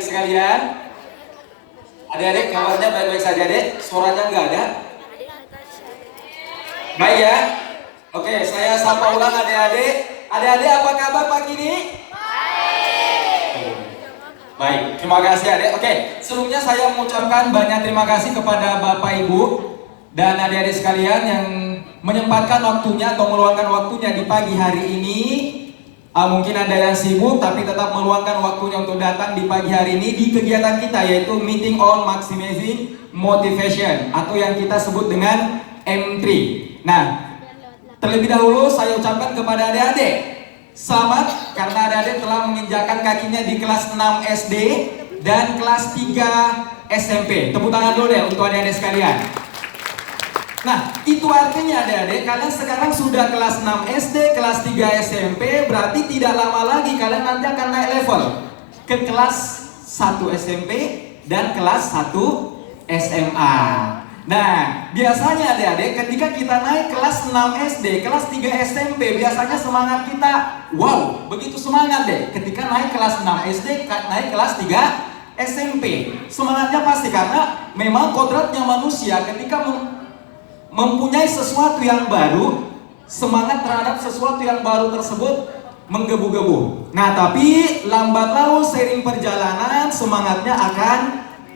adik-adik sekalian. Adik-adik kabarnya baik-baik saja dek? Suaranya nggak ada? Baik ya? Oke, saya sapa ulang adik-adik. Adik-adik apa kabar pagi ini? Baik, terima kasih adik. Oke, sebelumnya saya mengucapkan banyak terima kasih kepada Bapak Ibu dan adik-adik sekalian yang menyempatkan waktunya atau meluangkan waktunya di pagi hari ini. Mungkin ada yang sibuk tapi tetap meluangkan waktunya untuk datang di pagi hari ini di kegiatan kita, yaitu Meeting on Maximizing Motivation atau yang kita sebut dengan M3. Nah, terlebih dahulu saya ucapkan kepada adik-adik selamat karena adik-adik telah menginjakkan kakinya di kelas 6 SD dan kelas 3 SMP. Tepuk tangan dulu deh untuk adik-adik sekalian. Nah, itu artinya adik-adik, kalian sekarang sudah kelas 6 SD, kelas 3 SMP, berarti tidak lama lagi kalian nanti akan naik level ke kelas 1 SMP dan kelas 1 SMA. Nah, biasanya adik-adik ketika kita naik kelas 6 SD, kelas 3 SMP, biasanya semangat kita, wow, begitu semangat deh ketika naik kelas 6 SD, naik kelas 3 SMP. Semangatnya pasti karena memang kodratnya manusia ketika mempunyai sesuatu yang baru, semangat terhadap sesuatu yang baru tersebut menggebu-gebu. Nah, tapi lambat laun seiring perjalanan semangatnya akan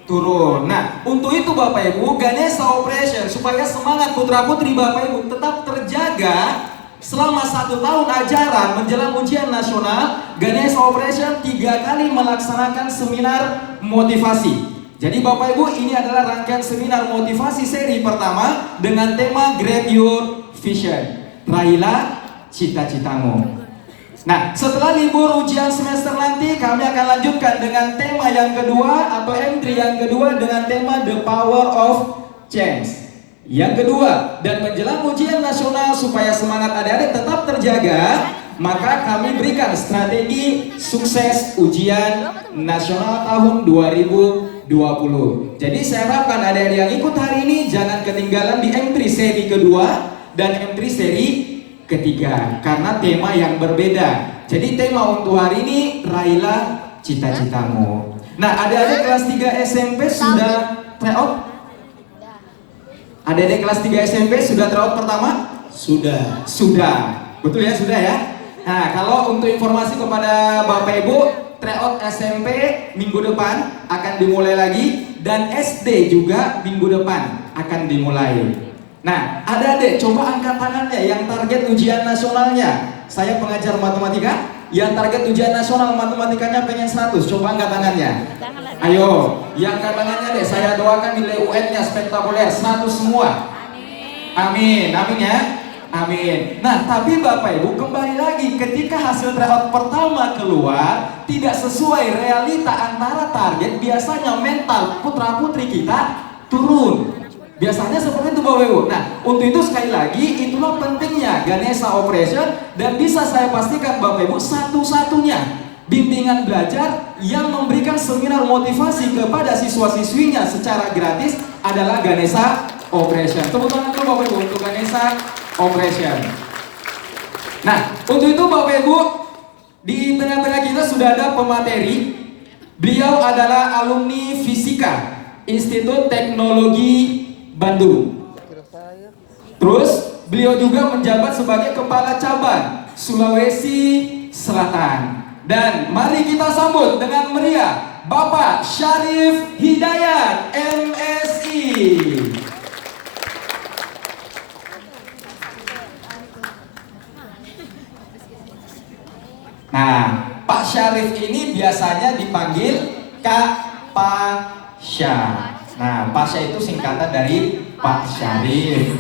turun. Nah, untuk itu Bapak Ibu, Ganesha Operation supaya semangat putra putri Bapak Ibu tetap terjaga selama 1 tahun ajaran menjelang ujian nasional, Ganesha Operation 3 kali melaksanakan seminar motivasi. Jadi Bapak Ibu, ini adalah rangkaian seminar motivasi seri pertama dengan tema Grab Your Vision, raihlah cita-citamu. Nah, setelah libur ujian semester nanti kami akan lanjutkan dengan tema yang kedua atau M3 yang kedua dengan tema The Power of Change. Yang kedua, dan menjelang ujian nasional supaya semangat adik-adik tetap terjaga, maka kami berikan strategi sukses ujian nasional tahun 2020. Jadi saya harapkan adik-adik yang ikut hari ini jangan ketinggalan di M3 seri kedua dan M3 seri ketiga karena tema yang berbeda. Jadi tema untuk hari ini raihlah cita-citamu. Nah, adik-adik kelas 3 SMP sudah tryout? Adik-adik kelas 3 SMP sudah tryout pertama? Sudah. Betul ya, sudah ya? Nah, kalau untuk informasi kepada Bapak Ibu, tryout SMP minggu depan akan dimulai lagi dan SD juga minggu depan akan dimulai. Nah, adik-adik coba angkat tangannya yang target ujian nasionalnya. Saya pengajar matematika, yang target ujian nasional matematikanya pengen 100, coba angkat tangannya. Ayo, yang angkat tangannya deh, saya doakan nilai UN-nya spektakuler 100 semua. Amin, amin ya. Amin. Nah, tapi Bapak Ibu kembali lagi ketika hasil tryout pertama keluar tidak sesuai realita antara target, biasanya mental putra putri kita turun. Biasanya seperti itu Bapak Ibu. Nah, untuk itu sekali lagi itulah pentingnya Ganesha Operation dan bisa saya pastikan Bapak Ibu satu-satunya bimbingan belajar yang memberikan seminar motivasi kepada siswa-siswinya secara gratis adalah Ganesha Operation. Tepuk tangan dulu Bapak Ibu untuk Ganesha Operation. Nah, untuk itu Bapak Ibu, di tengah-tengah kita sudah ada pemateri. Beliau adalah alumni Fisika Institut Teknologi Bandung. Terus beliau juga menjabat sebagai Kepala Cabang Sulawesi Selatan. Dan mari kita sambut dengan meriah Bapak Syarif Hidayat MSI. Nah, Pak Syarif ini biasanya dipanggil Kak Pasya. Nah, Pasya itu singkatan dari Pak Syarif.